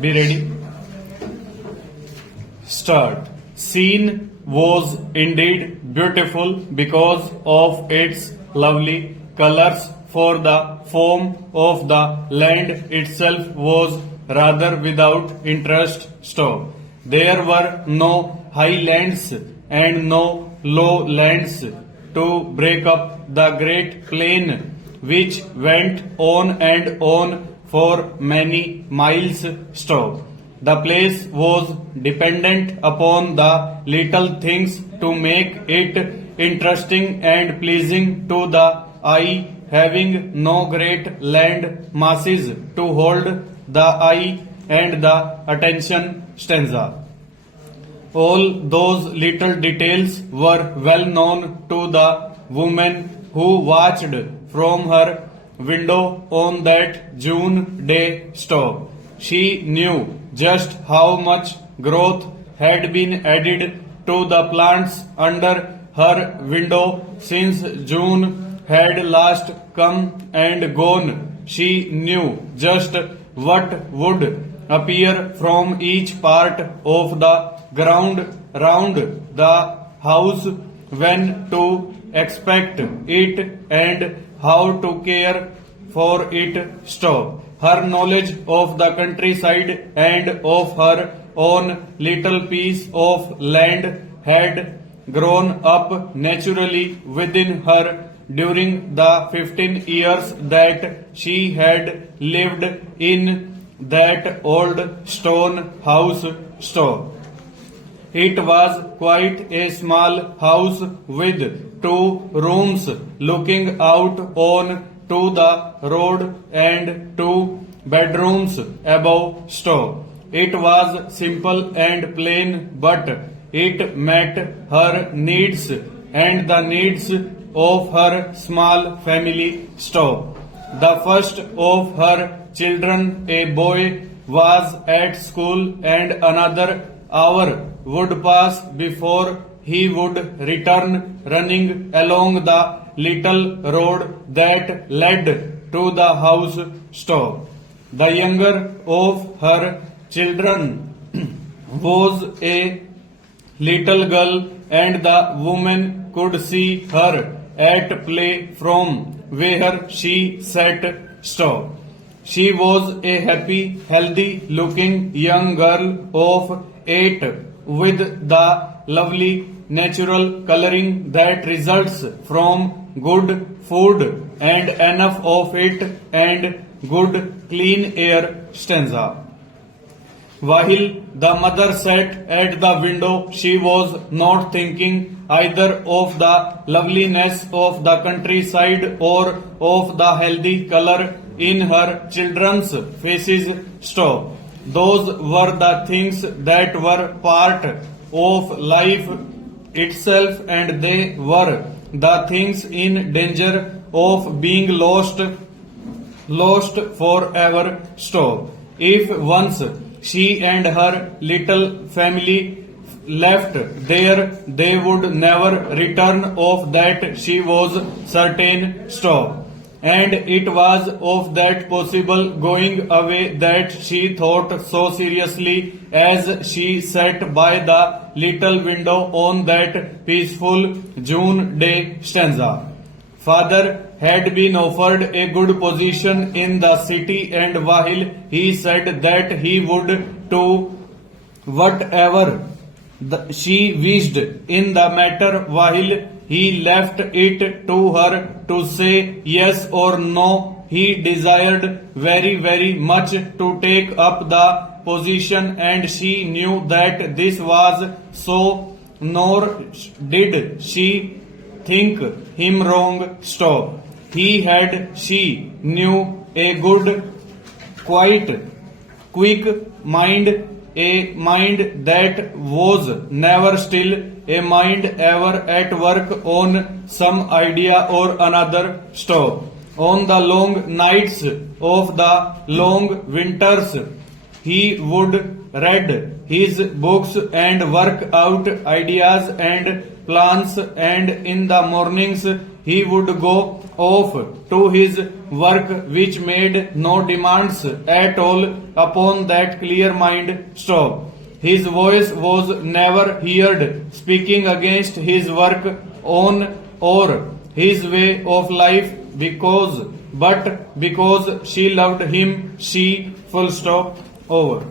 Be ready. Start. Scene was indeed beautiful because of its lovely colors, for the form of the land itself was rather without interest. Stop. There were no highlands and no lowlands to break up the great plain which went on and on for many miles. Stop. The place was dependent upon the little things to make it interesting and pleasing to the eye, having no great land masses to hold the eye and the attention. Stanza. All those little details were well known to the woman who watched from her window on that June day. Stop. She knew just how much growth had been added to the plants under her window since June had last come and gone. She knew just what would appear from each part of the ground round the house, when to expect it, and how to care for it. Stop. Her knowledge of the countryside and of her own little piece of land had grown up naturally within her during the 15 years that she had lived in that old stone house. Stop. It was quite a small house with 2 rooms looking out on to the road and 2 bedrooms above. Stop. It was simple and plain, but it met her needs and the needs of her small family. Stop. The first of her children, a boy, was at school, and another hour would pass before he would return running along the little road that led to the house. Stop. The younger of her children was a little girl, and the woman could see her at play from where she sat. Stop. She was a happy, healthy looking young girl of 8 with the lovely natural coloring that results from good food and enough of it and good clean air. Stanza. While the mother sat at the window, she was not thinking either of the loveliness of the countryside or of the healthy color in her children's faces. Stop. Those were the things that were part of life itself, and they were the things in danger of being lost forever. Stop. If once she and her little family left there, they would never return. Of that she was certain. Stop. And it was of that possible going away that she thought so seriously as she sat by the little window on that peaceful June day. Stanza. Father had been offered a good position in the city, and while he said that he would do whatever she wished in the matter, while he left it to her to say yes or no, he desired very much to take up the position, and she knew that this was so, nor did she think him wrong. Stop. He had, she knew, a good, quiet, quick mind, a mind that was never still, a mind ever at work on some idea or another. Stop. On the long nights of the long winters, he would read his books and work out ideas and plans, and in the mornings he would go off to his work which made no demands at all upon that clear mind. Stop. His voice was never heard speaking against his work on or his way of life because she loved him, she full stop over.